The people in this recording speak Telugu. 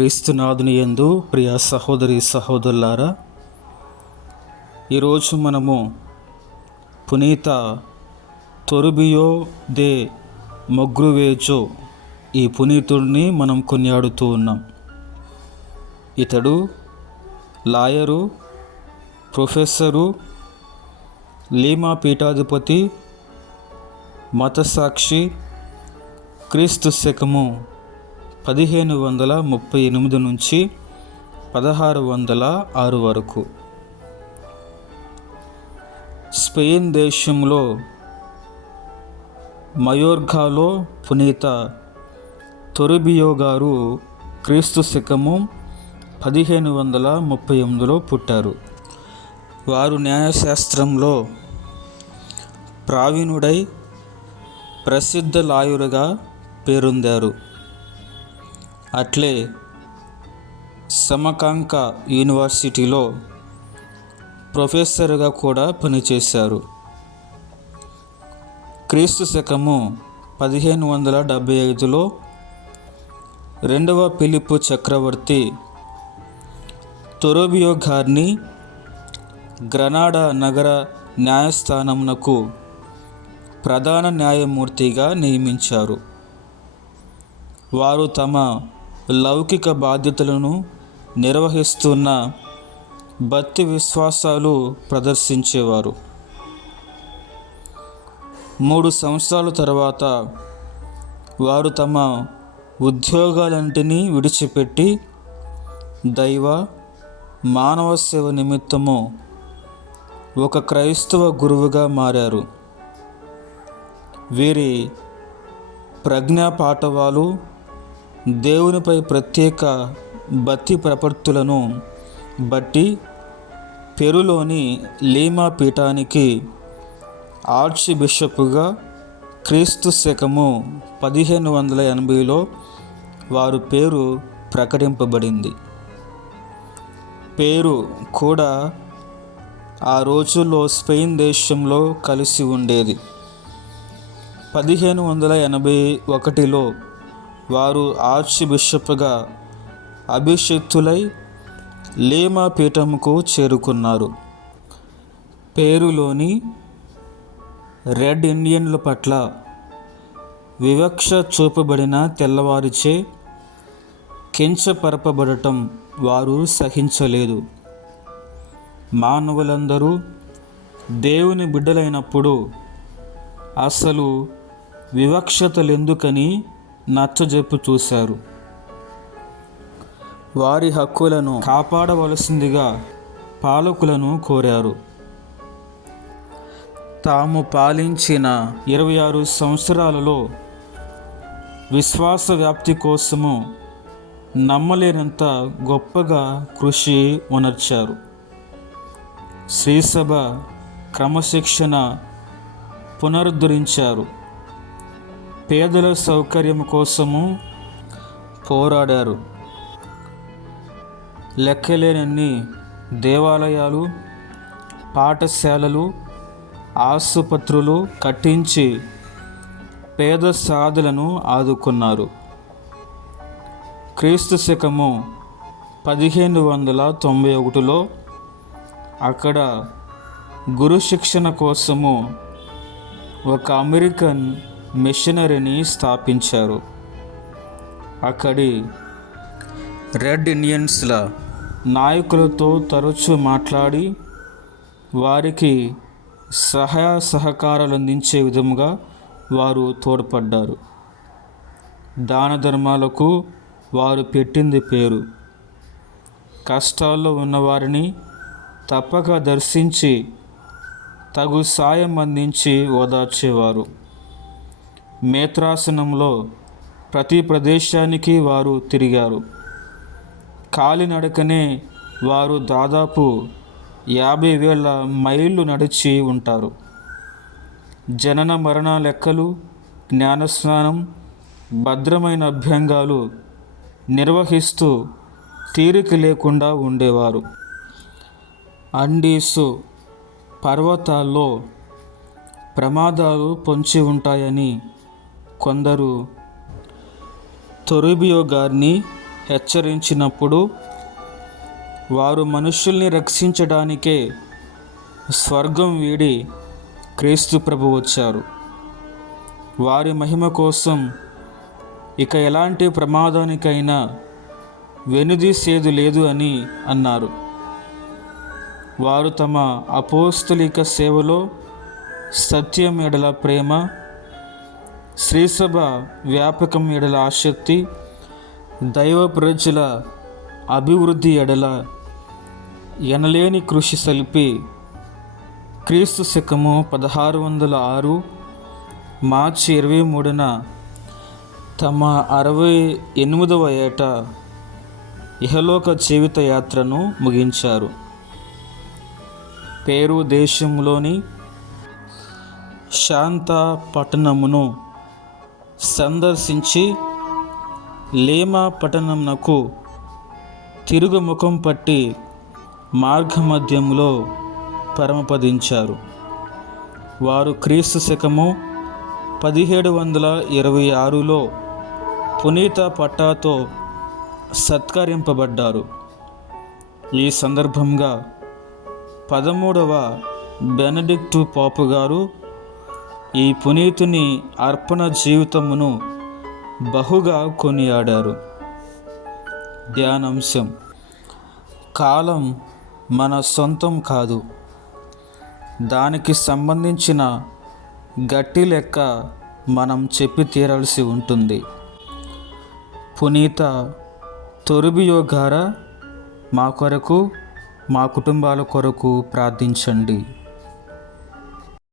క్రీస్తునాథుని యందు ప్రియ సహోదరి సహోదరులారా, ఈరోజు మనము పునీత తొరుబియో దే మొగ్రువేజో ఈ పునీతుడిని మనం కొనియాడుతూ ఉన్నాం. ఇతడు లాయరు, ప్రొఫెసరు, లీమా పీఠాధిపతి, మతసాక్షి. క్రీస్తు శకము 1538 నుంచి 1606 వరకు స్పెయిన్ దేశంలో మయోర్గాలో పునీత తొరుబియో గారు క్రీస్తు శకము 1538లో పుట్టారు. వారు న్యాయశాస్త్రంలో ప్రావీణుడై ప్రసిద్ధ లాయరుగా పేరొందారు. అట్లే సమకాంక యూనివర్సిటీలో ప్రొఫెసర్గా కూడా పనిచేశారు. క్రీస్తు శకము 1575లో రెండవ ఫిలిప్పు చక్రవర్తి తొరుబియో గారిని గ్రనాడా నగర న్యాయస్థానమునకు ప్రధాన న్యాయమూర్తిగా నియమించారు. వారు తమ లౌకిక బాధ్యతలను నిర్వహిస్తున్న భక్తి విశ్వాసాలు ప్రదర్శించేవారు. 3 సంవత్సరాల తర్వాత వారు తమ ఉద్యోగాలన్నింటినీ విడిచిపెట్టి దైవ మానవ సేవ నిమిత్తము ఒక క్రైస్తవ గురువుగా మారారు. వీరి ప్రజ్ఞాపాఠవాలు, దేవునిపై ప్రత్యేక భక్తి ప్రపత్తులను బట్టి పెరులోని లీమా పీఠానికి ఆర్చ్ బిషప్గా క్రీస్తు శకము 1580లో వారు పేరు ప్రకటింపబడింది. పేరు కూడా ఆ రోజుల్లో స్పెయిన్ దేశంలో కలిసి ఉండేది. 1581లో వారు ఆర్చ్ బిషప్గా అభిషిక్తులై లీమా పీఠముకు చేరుకున్నారు. పేరులోని రెడ్ ఇండియన్ల పట్ల వివక్ష చూపబడిన తెల్లవారిచే కించపరపబడటం వారు సహించలేదు. మానవులందరూ దేవుని బిడ్డలైనప్పుడు అసలు వివక్షతలెందుకని నచ్చజెప్పు చూశారు. వారి హక్కులను కాపాడవలసిందిగా పాలకులను కోరారు. తాము పాలించిన 26 సంవత్సరాలలో విశ్వాస వ్యాప్తి కోసము నమ్మలేనంత గొప్పగా కృషి ఉనర్చారు. శ్రీసభ క్రమశిక్షణ పునరుద్ధరించారు. పేదల సౌకర్యం కోసము పోరాడారు. లెక్కలేనన్ని దేవాలయాలు, పాఠశాలలు, ఆసుపత్రులు కట్టించి పేద సాధులను ఆదుకున్నారు. క్రీస్తు శకము 1591లో అక్కడ గురు శిక్షణ కోసము ఒక అమెరికన్ మిషనరీని స్థాపించారు. అక్కడి రెడ్ ఇండియన్స్ల నాయకులతో తరచూ మాట్లాడి వారికి సహాయ సహకారాలు అందించే విధముగా వారు తోడ్పడ్డారు. దాన ధర్మాలకు వారు పెట్టింది పేరు. కష్టాల్లో ఉన్నవారిని తప్పక దర్శించి తగు సాయం అందించి ఓదార్చేవారు. మేత్రాసనంలో ప్రతి ప్రదేశానికి వారు తిరిగారు. కాలినడకనే వారు దాదాపు 50,000 మైళ్ళు నడిచి ఉంటారు. జనన మరణ లెక్కలు, జ్ఞానస్నానం, భద్రమైన అభ్యంగాలు నిర్వహిస్తూ తీరిక లేకుండా ఉండేవారు. అండీసు పర్వతాల్లో ప్రమాదాలు పొంచి ఉంటాయని కొందరు తొరుబియో గారిని హెచ్చరించినప్పుడు వారు మనుషుల్ని రక్షించడానికే స్వర్గం వీడి క్రీస్తు ప్రభు వచ్చారు. వారి మహిమ కోసం ఇక ఎలాంటి ప్రమాదానికైనా వెనుదీసేది లేదు అని అన్నారు. వారు తమ అపోస్తలిక సేవలో సత్యం ఎడల ప్రేమ, శ్రీసభ వ్యాపకం ఎడల ఆసక్తి, దైవ ప్రజల అభివృద్ధి ఎడల ఎనలేని కృషి సలిపి క్రీస్తు శకము 1606 మార్చి 23న తమ 68వ ఏట ఇహలోక జీవిత యాత్రను ముగించారు. పేరు దేశంలోని శాంత పట్టణమును సందర్శించి లేమా పట్టణమునకు తిరుగుముఖం పట్టి మార్గమధ్యంలో పరమపదించారు. వారు క్రీస్తు శకము 1726లో పునీత పట్టాతో సత్కరింపబడ్డారు. ఈ సందర్భంగా 13వ బెనడిక్టు పాపు గారు ఈ పునీతుని అర్పణ జీవితమును బహుగా కొనియాడారు. ధ్యానాంశం: కాలం మన సొంతం కాదు, దానికి సంబంధించిన గట్టి లెక్క మనం చెప్పి తీరాల్సి ఉంటుంది. పునీత తొరుబియో గారా మా కొరకు, మా కుటుంబాల కొరకు ప్రార్థించండి.